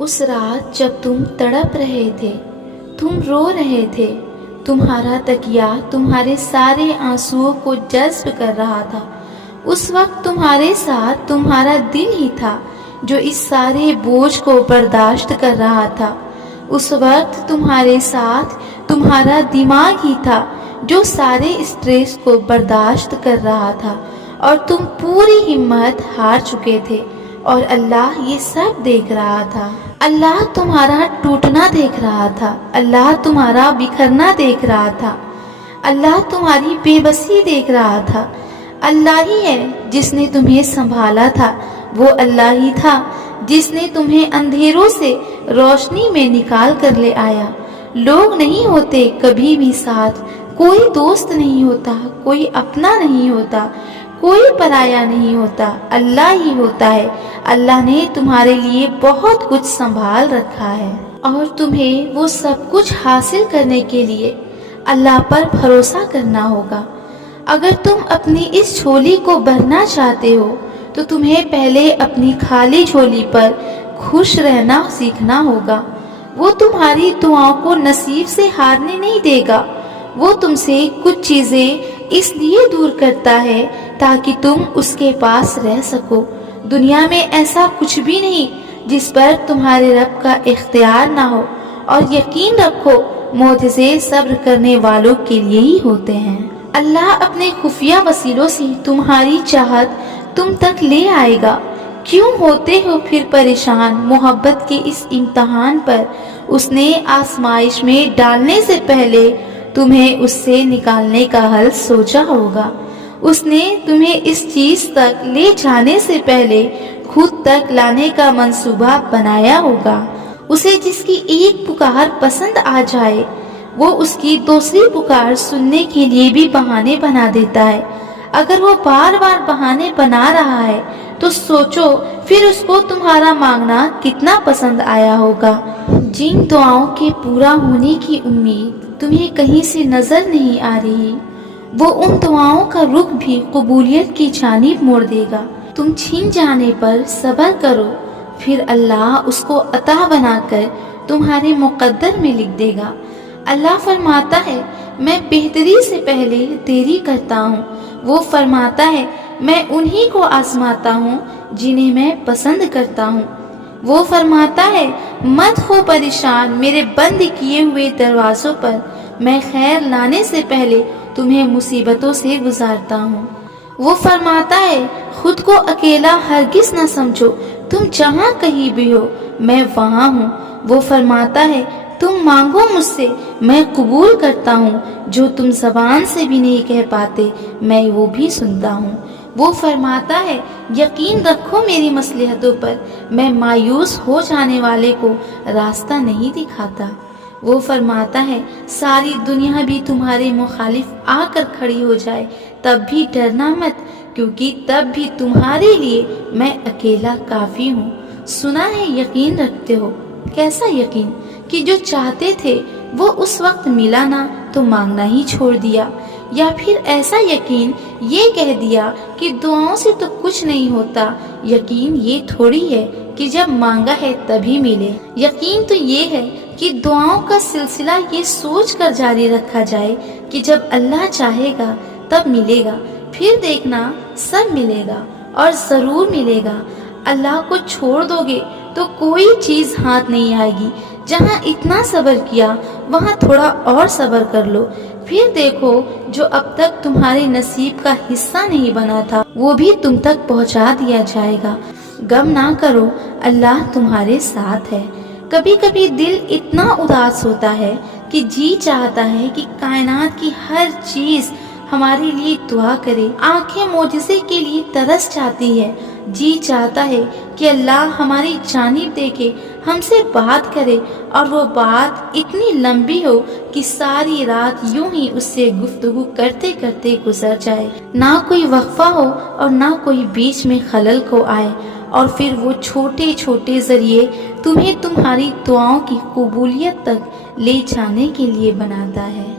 اس رات جب تم تڑپ رہے تھے، تم رو رہے تھے، تمہارا تکیہ تمہارے سارے آنسوؤں کو جذب کر رہا تھا، اس وقت تمہارے ساتھ تمہارا دل ہی تھا جو اس سارے بوجھ کو برداشت کر رہا تھا، اس وقت تمہارے ساتھ تمہارا دماغ ہی تھا جو سارے اسٹریس کو برداشت کر رہا تھا، اور تم پوری ہمت ہار چکے تھے، اور اللہ یہ سب دیکھ رہا تھا۔ اللہ تمہارا ٹوٹنا دیکھ رہا تھا، اللہ تمہارا بکھرنا دیکھ رہا تھا، اللہ تمہاری بے بسی دیکھ رہا تھا۔ اللہ ہی ہے جس نے تمہیں سنبھالا تھا، وہ اللہ ہی تھا جس نے تمہیں اندھیروں سے روشنی میں نکال کر لے آیا۔ لوگ نہیں ہوتے کبھی بھی ساتھ، کوئی دوست نہیں ہوتا، کوئی اپنا نہیں ہوتا، کوئی پرایا نہیں ہوتا، اللہ ہی ہوتا ہے۔ اللہ نے تمہارے لیے بہت کچھ سنبھال رکھا ہے، اور تمہیں وہ سب کچھ حاصل کرنے کے لیے اللہ پر بھروسہ کرنا ہوگا۔ اگر تم اپنی اس جھولی کو بھرنا چاہتے ہو تو تمہیں پہلے اپنی خالی جھولی پر خوش رہنا سیکھنا ہوگا۔ وہ تمہاری دعاؤں کو نصیب سے ہارنے نہیں دے گا، وہ تم سے کچھ چیزیں اس لیے دور کرتا ہے تاکہ تم اس کے پاس رہ سکو۔ دنیا میں ایسا کچھ بھی نہیں جس پر تمہارے رب کا اختیار نہ ہو، اور یقین رکھو معجزے صبر کرنے والوں کے لیے ہی ہوتے ہیں۔ اللہ اپنے خفیہ وسیلوں سے تمہاری چاہت تم تک لے آئے گا۔ کیوں ہوتے ہو پھر پریشان؟ محبت کے اس امتحان پر اس نے آزمائش میں ڈالنے سے پہلے تمہیں اس سے نکالنے کا حل سوچا ہوگا۔ اس نے تمہیں اس چیز تک لے جانے سے پہلے خود تک لانے کا منصوبہ بنایا ہوگا۔ اسے جس کی ایک پکار پسند آ جائے وہ اس کی دوسری پکار سننے کے لیے بھی بہانے بنا دیتا ہے۔ اگر وہ بار بار بہانے بنا رہا ہے تو سوچو پھر اس کو تمہارا مانگنا کتنا پسند آیا ہوگا۔ جن دعاؤں کے پورا ہونے کی امید تمہیں کہیں سے نظر نہیں آ رہی، وہ ان دعاؤں کا رخ بھی قبولیت کی جانب موڑ دے گا۔ تم چھن جانے پر صبر کرو، پھر اللہ اس کو عطا بنا کر تمہارے مقدر میں لکھ دے گا۔ اللہ فرماتا ہے میں بہتری سے پہلے دیری کرتا ہوں۔ وہ فرماتا ہے میں انہی کو آزماتا ہوں جنہیں میں پسند کرتا ہوں۔ وہ فرماتا ہے مت ہو پریشان میرے بند کیے ہوئے دروازوں پر، میں خیر لانے سے پہلے تمہیں مصیبتوں سے گزارتا ہوں۔ وہ فرماتا ہے خود کو اکیلا ہرگز نہ سمجھو، تم جہاں کہیں بھی ہو میں وہاں ہوں۔ وہ فرماتا ہے تم مانگو مجھ سے میں قبول کرتا ہوں، جو تم زبان سے بھی نہیں کہہ پاتے میں وہ بھی سنتا ہوں۔ وہ فرماتا ہے یقین رکھو میری مصلحتوں پر، میں مایوس ہو جانے والے کو راستہ نہیں دکھاتا۔ وہ فرماتا ہے ساری دنیا بھی تمہارے مخالف آ کر کھڑی ہو جائے تب بھی ڈرنا مت، کیونکہ تب بھی تمہارے لیے میں اکیلا کافی ہوں۔ سنا ہے یقین رکھتے ہو، کیسا یقین کہ جو چاہتے تھے وہ اس وقت ملا نہ تو مانگنا ہی چھوڑ دیا، یا پھر ایسا یقین یہ کہہ دیا کہ دعاؤں سے تو کچھ نہیں ہوتا۔ یقین یہ تھوڑی ہے کہ جب مانگا ہے تبھی ملے، یقین تو یہ ہے کہ دعاؤں کا سلسلہ یہ سوچ کر جاری رکھا جائے کہ جب اللہ چاہے گا تب ملے گا، پھر دیکھنا سب ملے گا اور ضرور ملے گا۔ اللہ کو چھوڑ دو گے تو کوئی چیز ہاتھ نہیں آئے گی۔ جہاں اتنا صبر کیا وہاں تھوڑا اور صبر کر لو، پھر دیکھو جو اب تک تمہارے نصیب کا حصہ نہیں بنا تھا وہ بھی تم تک پہنچا دیا جائے گا۔ غم نہ کرو، اللہ تمہارے ساتھ ہے۔ کبھی کبھی دل اتنا اداس ہوتا ہے کہ جی چاہتا ہے کہ کائنات کی ہر چیز ہمارے لیے دعا کرے، آنکھیں معجزے کے لیے ترس جاتی ہے، جی چاہتا ہے کہ اللہ ہماری جانب دیکھے، ہم سے بات کرے، اور وہ بات اتنی لمبی ہو کہ ساری رات یوں ہی اس سے گفتگو کرتے کرتے گزر جائے، نہ کوئی وقفہ ہو اور نہ کوئی بیچ میں خلل کو آئے، اور پھر وہ چھوٹے چھوٹے ذریعے تمہیں تمہاری دعاؤں کی قبولیت تک لے جانے کے لیے بناتا ہے۔